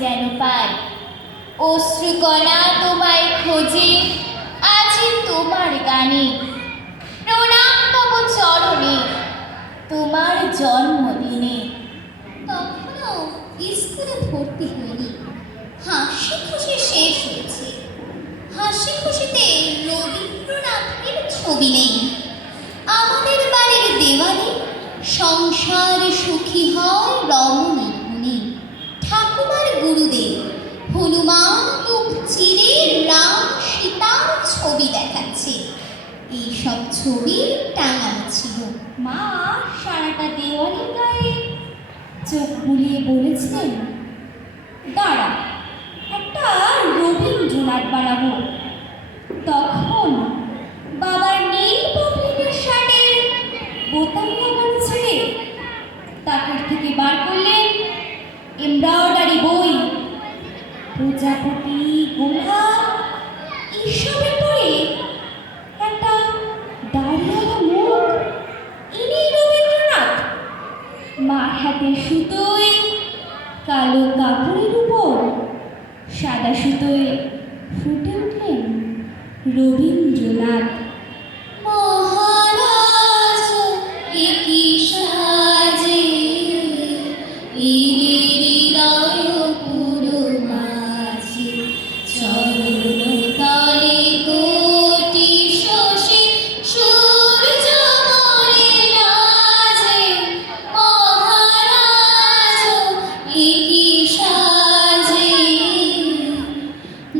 যেন পাই। অশ্রুকণা তোমায় খোঁজে আজি তোমার গানে, প্রণাম তব চরণে তোমার জন্মদিনে। তখনও স্কুলে ভর্তি হয়নি, হাসি খুশি শেষ হয়েছে। হাসি খুশিতে রবীন্দ্রনাথের ছবি নেই। আমাদের বাড়ির দেওয়ালে সংসার সুখী হয় রমণী গুণে। ঠাকুমার গুরুদেব হনুমান মুখ চিরে রাম সীতার ছবি দেখাচ্ছে। এইসব ছবি টাঙানো ছিল। মা সারাটা দেওয়ালের গায়ে চোখ বুলিয়ে বলেছিলেন, দাঁড়া, একটা রবীন্দ্রনাথ বানাবো। তখন বাবার নীল পকেটের শার্টের বোতাম লাগানো ছেড়ে তাকের থেকে বার করলেন এমব্রয়ডারি বই, প্রজাপতি, গোলাপ এসবের পরে একটা দাঁড়িয়ালা মুখ। ইনি রবীন্দ্রনাথ। মার হাতে সুতোয় কালো কাপড়ের উপর সাদা সুতোয় ফুটে উঠলেন রবীন্দ্রনাথ। মহারাজ একি সাজে হৃদয় পুরো মাঝে, চরণ তলে কোটি শশী সূর্য মরে লাজে। মহারাজ একি সাজে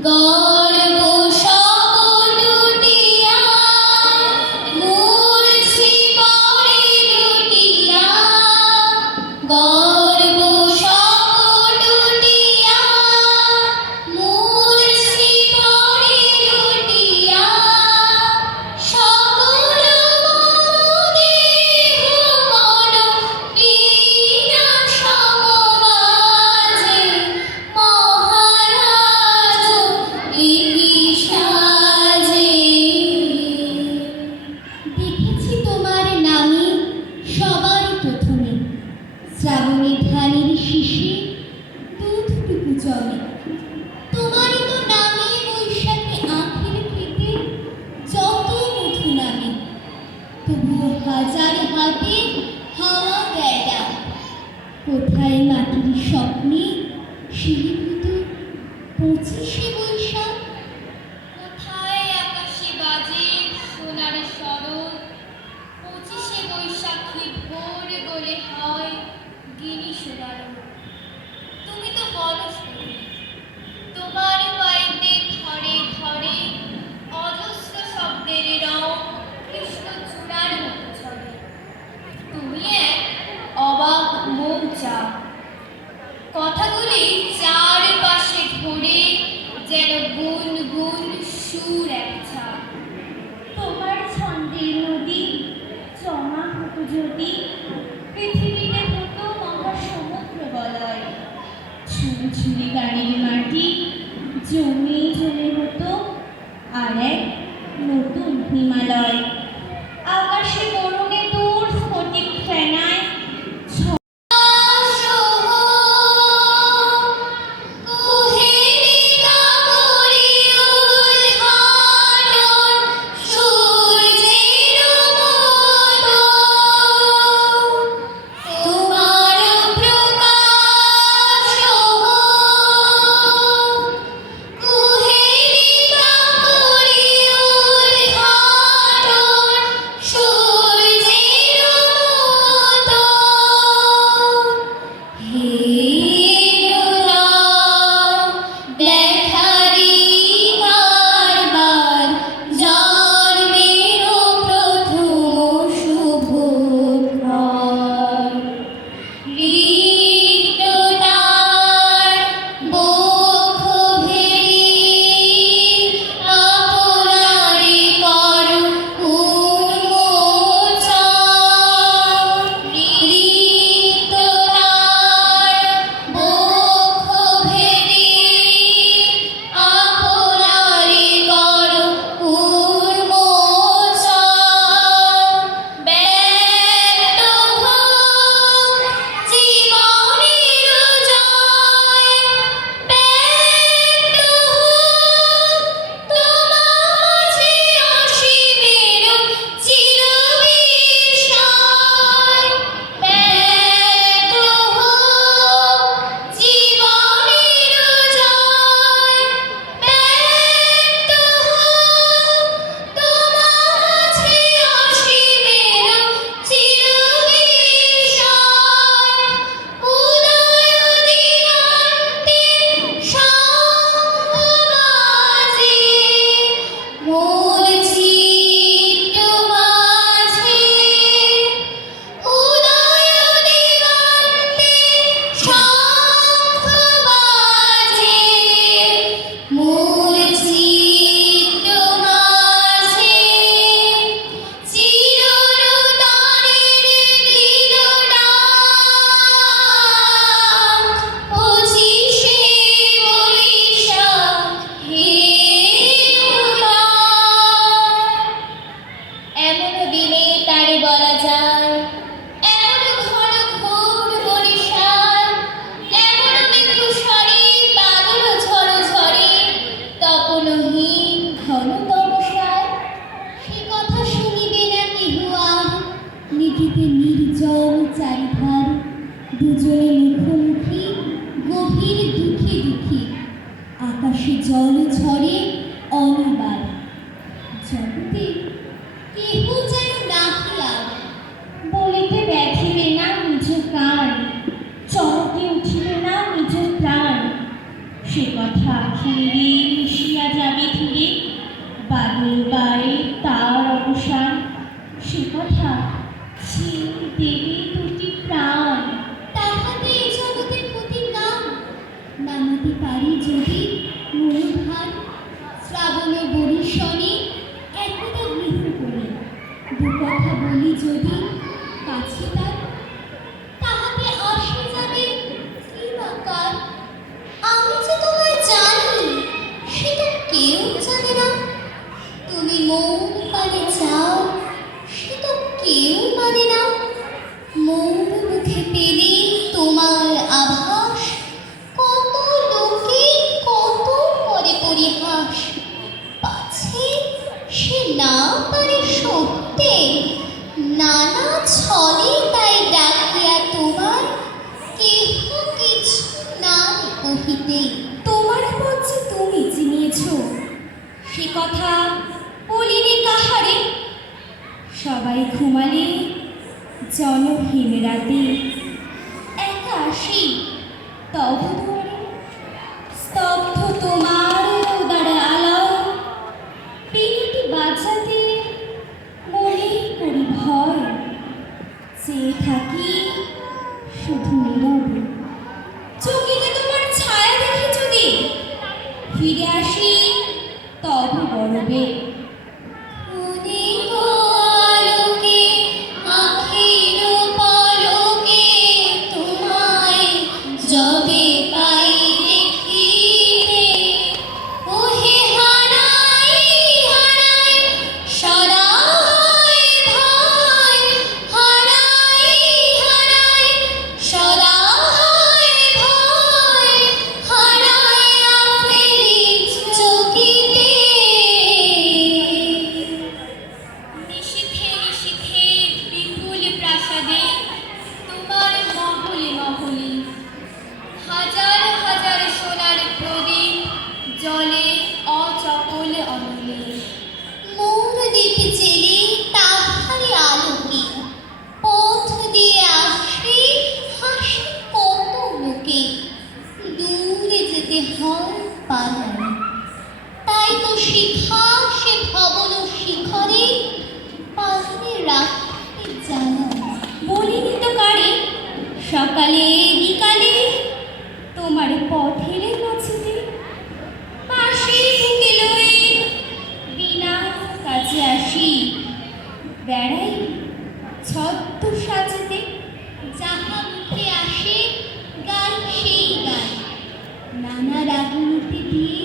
গর্ব সকল টুটিয়া, মূর্ছি পড়ে লুটিয়া। গর্ব সকল টুটিয়া, মূর্ছি পড়ে লুটিয়া। সকল দেহ মন বিনা সমবাজে। মহারাজ একি সাজে। দেখেছি তোমার নামে সবার প্রথমে শ্রাবণী ধানের শীষে দুধটুকু জমে। তোমারই তো নামে বৈশাখী আখের খেতে যত মধু নামে, তবুও হাজার হাতে হাওয়া দেয় না। কোথায় মাটির স্বপ্নে শিলিভূত 25শে বৈশাখ? কোথায় আকাশে বাজে সোনার শরৎ? 25শে বৈশাখী ভোর গলে হয় গিনি সোনার। তুমি তো বলো শুনি, তোমার পায়েতে ধরে ধরে অজস্র শব্দের রং কৃষ্ণ চূড়ার মতো ছড়ে। তুমি এক অবাক মৌচা, কথাগুলি চারপাশে ঘুরে যেন গুন গুন সুর এক ছাপ। তোমার ছন্দের নদী জমা হতো যদি, পৃথিবীতে হতো মহাসমুদ্র বলয়। ঝুরঝুরি গানের মাটি জমে জমে হতো আর এক নতুন হিমালয়। আকাশে বরণে তোর স্ফটিক ফেনায় সূর্য নদীতে নির্জন চারিধার, দুজনে মুখোমুখি গভীর দুঃখে দুঃখী, আকাশে জল ঝরে অনিবার। জগতে কেহ যেন নাহি আর, বলিতে ব্যথিবে না নিজ কান, চমকে উঠিবে না নিজ প্রাণ। সে কথা আখিরে মিশিয়া যাবে ধীরে, বাদল গায়ে তার অবসান। সে কথা ছিন দেবে দুটি প্রাণ, তাহাতে এ জগতে ক্ষতির নাম। নামিতে পারি যদি মূলধার, শ্রাবণ বরিশনে একদা গৃহ করে, দু কথা বলি যদি কাছে তার, তাহাতে আসে যাবে কি বা কার। আমি যে তোমায় জানি সে তো কেউ জানে না, তুমি মৌন পানে চাও সে তো কেউ মানে না। মৌন মুখে পেলে তোমার আভাস, কত লোকে কত করে পরিহাস। পাছে সে না পারে সত্যে, নানা ছলে তাই ডাকিয়া তোমার কেহ কিছু না কহিতে। তোমার পথ যে তুমি চিনিয়েছ, সে কথা বলিনি কাহারে। সবাই ঘুমালে জনহীন রাতে, একা আসি তব দুয়ারে। স্তব্ধ তোমার উদার আলোয়, পেটি বাজাতে মনে করি ভয়। চেয়ে থাকি শুধু নীরবে, চকিতে তোমার ছায়া দেখে যদি ফিরে আসি তব গরবে। যবে পাই দেখিলে, ওহে হারাই হারাই সদা হয় ভয়। হারাই হারাই সদা হয় ভয়, হারাইয়া ফেলি চকিতে। নিশীথে নিশীথে বিপুল প্রাসাদে, তোমার মহলে মহলে, হাজার হাজার সোনার প্রদীপ জলে অচপল অনলে। মোর দীপ জেলে তাহারে আলোকে, পথ দিয়ে আসে হাসি কত লোকে। দূরে যেতে হয় পালায়, তাই তো শিখা সে ভবন শিখরে, পাখি রাখতে জানা। বলিনি তো কারে সকালে বিকালে, তোমার পথের মাঝিতে পাশে বুকে লয়ে বিনা কাছে আসি। বেড়াই ছদ্ম সাজতে, যাহা মুখে আসে গাই সেই গান। নানা রাগনীতি দিয়ে